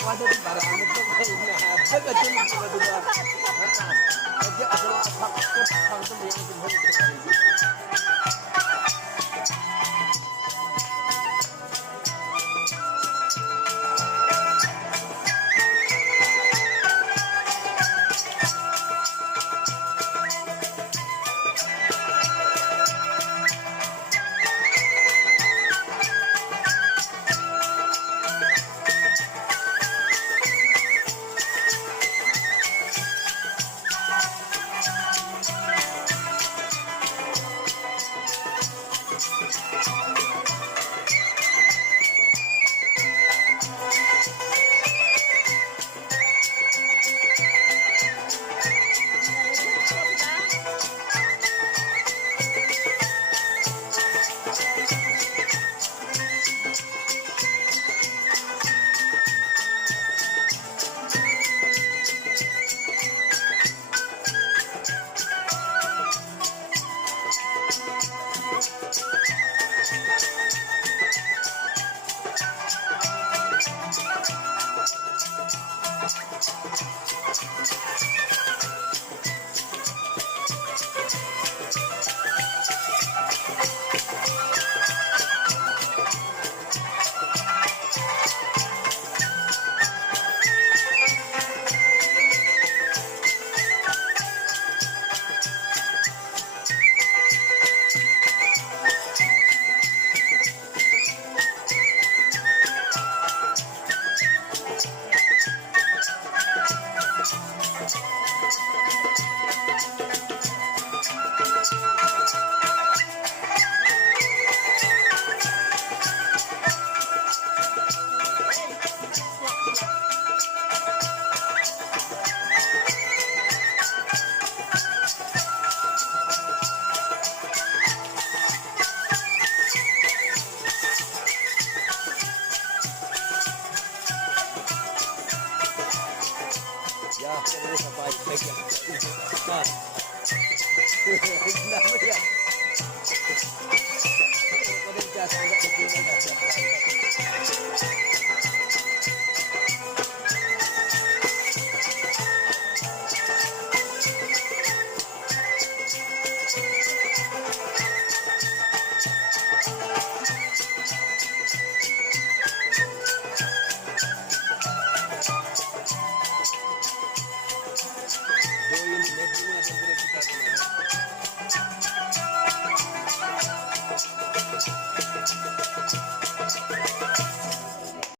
Waduh, para anak tuh kayaknya betul betul betul. Kerja asal asal asal tuh yang itu. Ya, terus apa baik ya. Nah, kenapa ya? Kalau jasa enggak begini enggak. Doin bedroom ada boleh kita.